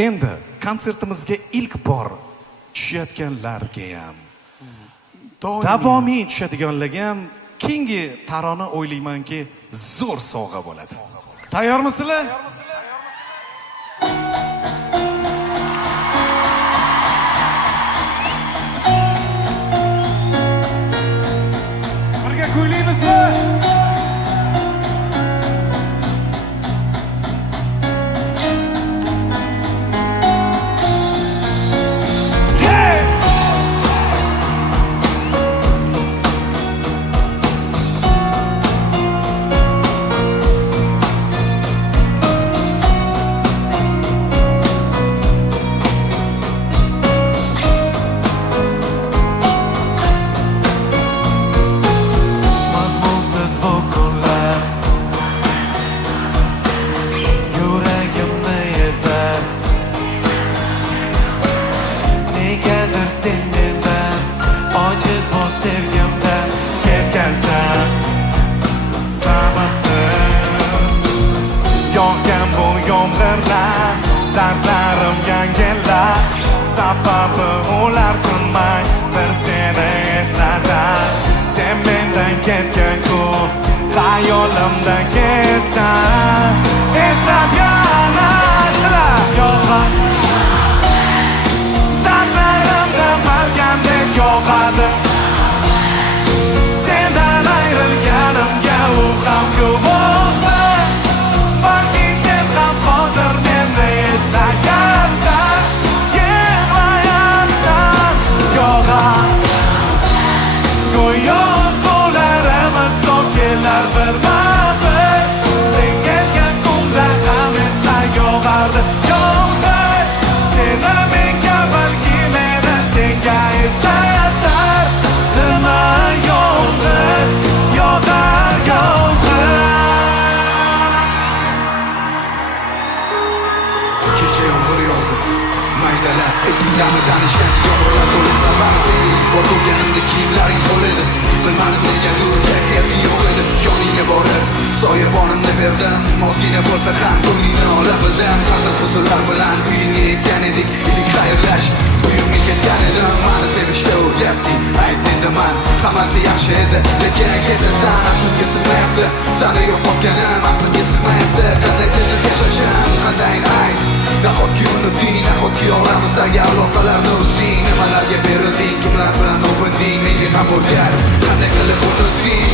Endi konsertimizga ilk bor tushayotganlarga ham, davomiy tushadiganlarga ham keyingi tarona o'ylaymanki zo'r sovg'a bo'ladi. Tayyormisizlar? Birga kuylaymizmi? Dardlarim yangilar, sababi ular tinmay bir seni eslatar. Sen mendan ketgan-ku, xayolimda kezsan. Eslab yanasizlar yog'ar, dardlarimda malkamdek yog'adi. Sendan ayrilganimga u ham guvoh. Balki sen ham hozir meni eslagansan, yig'layapsan, yog'ar. Go'yo qo'llarimiz to'kilar bir-bir. Sen ketgan kunda ham esla yog'ardi, yog'ar. Seni menga balki meni senga eslatar. Nima yog'ar, yog'ar, yog'ar. Kecha yomg'ir yog'di, maydalab esinglarni tanishgan yomg'irlar to'lib sababli bor bo'lganimda kiyimlaring qo'l edi. Bilmadim negadir kayfiyating yo'q edi. Yoningga borib soyabonimni berdim, ozgina bo'lsa ham ko'nglingni ola bildim. Ta'sir huzurlar bilan uyingga yetgan edik, xayrlashib uyimga ketgan edim. Mani sevishga o'rgatding, aytdim man hammasi yaxshi edi, lekin ketasan aklımga sig'mayapti. Sani yo'qotganim aqlimga sig'mayapti. Qanday sensiz yashashim, qanday ayt. Nahotki unutding, nahotki oramizdagi aloqalarni uzding. Nimalarga berilding, kimlar bilan o'pinding, menga ham o'rgat. Qanday qilib unutding,